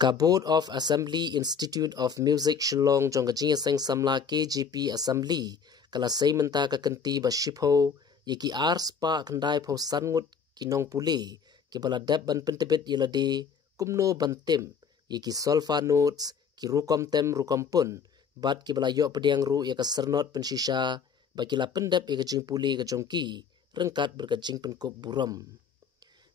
Ka Board of Assembly Institute of Music Shillong jong ka jinga sang samla KGP Assembly kala say menta ka kanti ba shipho yaki ars pa khandai pho sangut kinong puli ki bala dab ban pentebet yelade kumno bantim yaki solfa notes ki rukom tem rukom pun bat ki bala yo pediang ru ya ka sernot pensisha ba kila pendap ya ka jing puli ka jongki rengkat berkajing penkup buram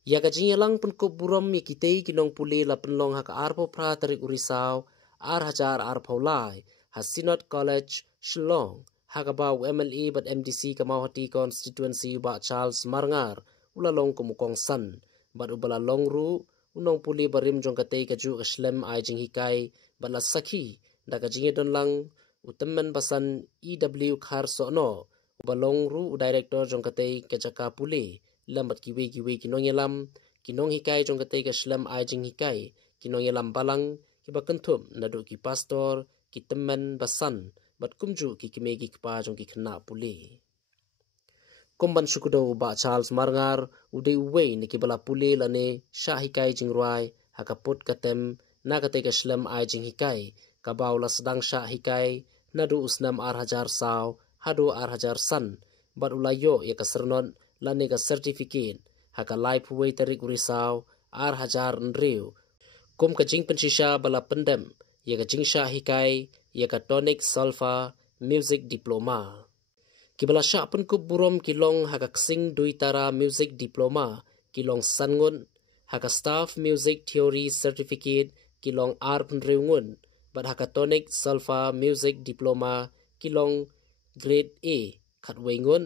ya ka jing lang penkup buram ya kitei kinong puli la penlong ha ka arpo pra tarik urisau ar hajar ar paulai Hasinot College Shillong Hagaba MLE but MDC Kamauhati constituency ba Charles Marngar ulalong kumukong san but ubala long ru unong puli barim jong katei kaju kaslem ai jing hikai bala sakhi da ka jing don lang utamman basan EW khar sono ubalong ru director jong katei kajaka puli lambat kiwe kinong yelam kinong hikai jong katei kaslem ai jing hikai kinong yelam balang kibakentum nadu ki pastor ki teman basan bat kumju ki kimegi kpa jong ki khna puli komban sukudo ba Charles Marngar ude uwe ni ki bala puli lane shahikai jingruai hakaput katem na kate ka shlam ai jing hikai ka baula sedang shahikai nadu usnam ar hajar saw hadu ar hajar san bat ulayo ya kasrnon lane ka certificate haka life way tarik urisaw ar hajar nriu kum ka jing pensisha bala pendem ya ka jing shahikai ya ka tonic sulfur music diploma kibala sha pen kup burom kilong hakaksing duitara music diploma kilong sangun haka staff music theory certificate kilong arp nreungun but hakatonic sulfur music diploma kilong grade A khatwengun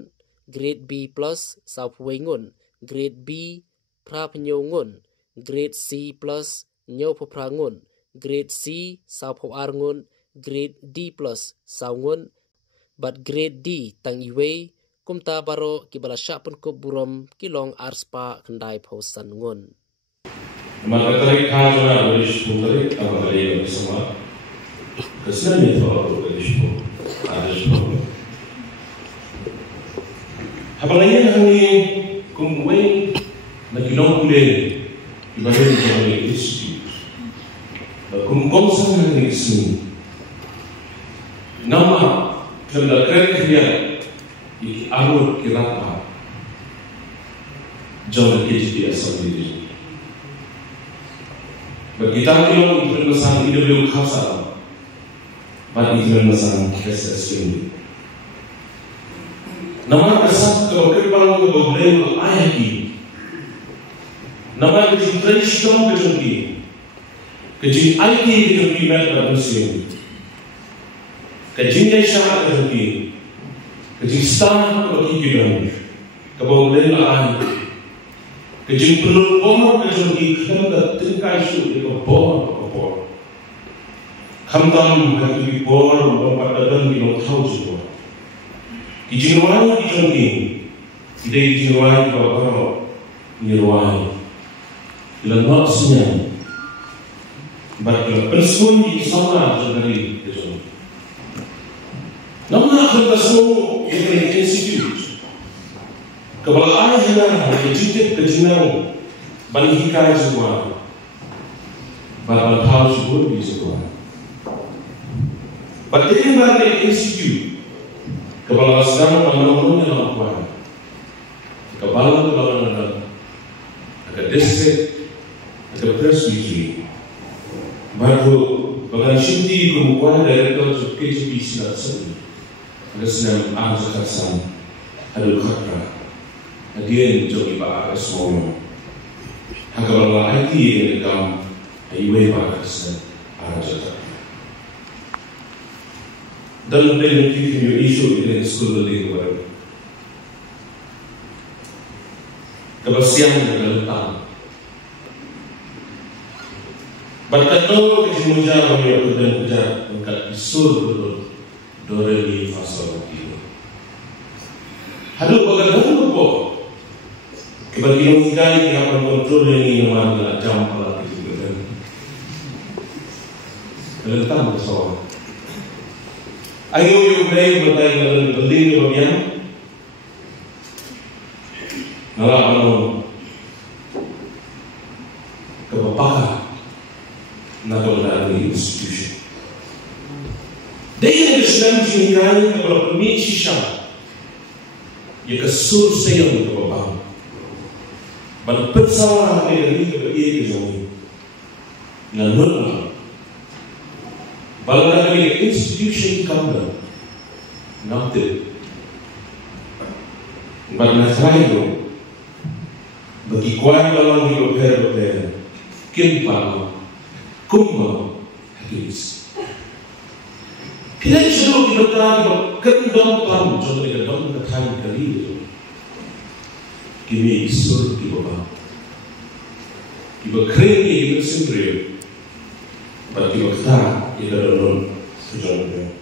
grade B plus southwengun grade B prapnyoungun grade C plus nyopoprangun grade C southpoarngun grade D plus saungun but grade D tang iwe kumta baro kibala syapun ko burom kilong arspa kendai pausan ngun maka tarik hajuna berish putri apa kali semua kesan itu berish apalagi hari kumwe na kilong kule ibadah jami institute kumkongsan hari ismi nama kanda kaya iki arut kirapa jom KGP Assembly kita kilong international IW khasa but international SSM nama kasat kalau kepalang ke bawah ayaki nama kecil tradisional kecil IT kecil mereka bersiap kecil desa kecil stan bagi kita kebawah ayaki kecil perlu orang kecil kita tingkai su di bawah kamtam hati bawah lompat dan di tahu semua Ijinuai ijongi, ide ijinuai bawa niruai, lemak senyum, baiklah bersunyi sama dari itu. Namun kita semua ini institut, kepala ayah yang jitu kejinau, balikai semua, bapak tahu semua di semua. Bagaimana institut? Kepala sedang menurunkan lakukan kepala negara agak distrik agak presbiteri baru bagian shinti kemudian director KGP Silat ada senam Azkarsan ada khatra hadirin jogi pak semua hagabala IT yang kam iwe pak sen arajata dalam dalam kita isu ini sekolah di luar kebersihan dan letak berkata kejemujan yang dan kerja angkat isur betul doreli fasal itu halu bagaimana lupa kebagian ikai yang kontrol ini yang mana jam pala itu betul letak bersama Ayo yung may matay na beli ba yan? Nalaman mo kapapaka na siang jingkai kalau permit shisha, ia kesur sayang ke bawah. Ban persawah dari ke ia ke jauh. Nanti, balas dari institusi kamu, nanti, balas lain bagi kuat dalam hidup berbeda, kimpang, kumbang, habis. Kita sudah kita kendong pam, contoh kendong katakan kali itu. Kini sur di bawah, kita kering ini sendiri, bagi kita kita dalam sejarahnya.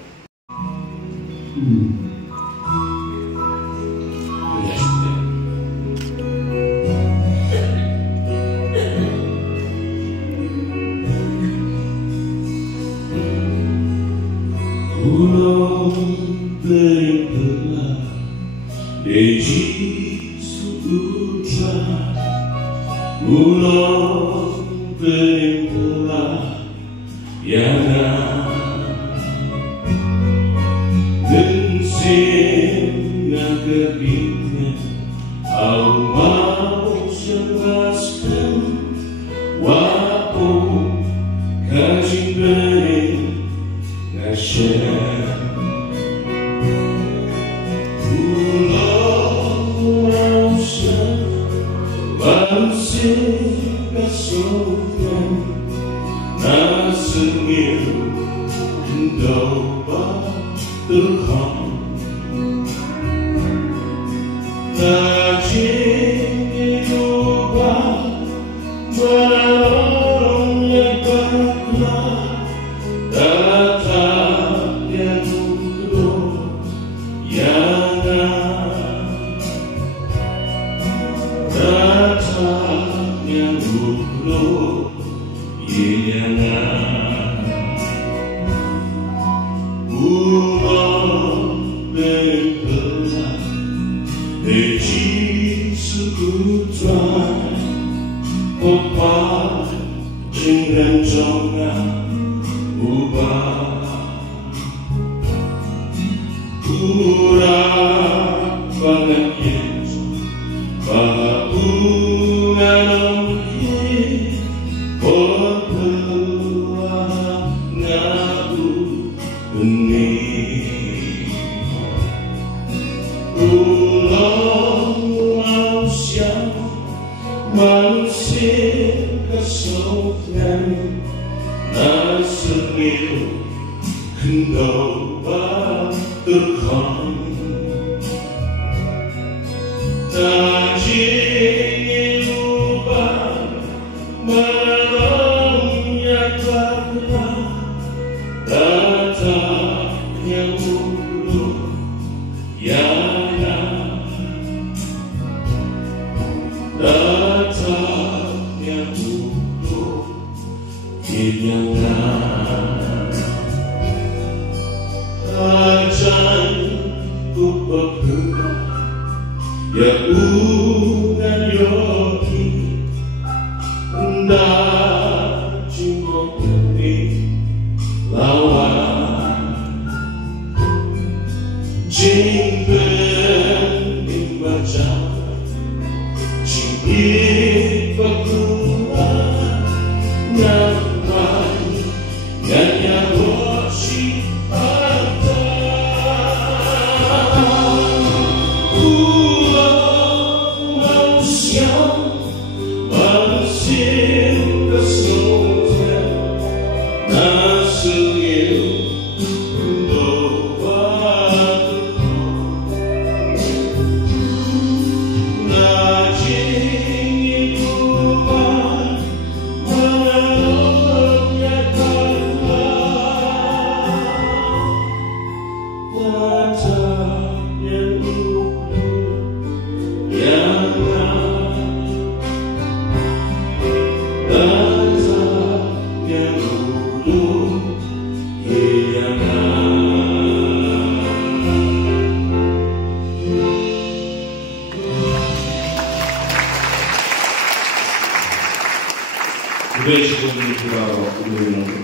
Vejo como natural o meu nome,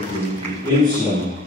Islam.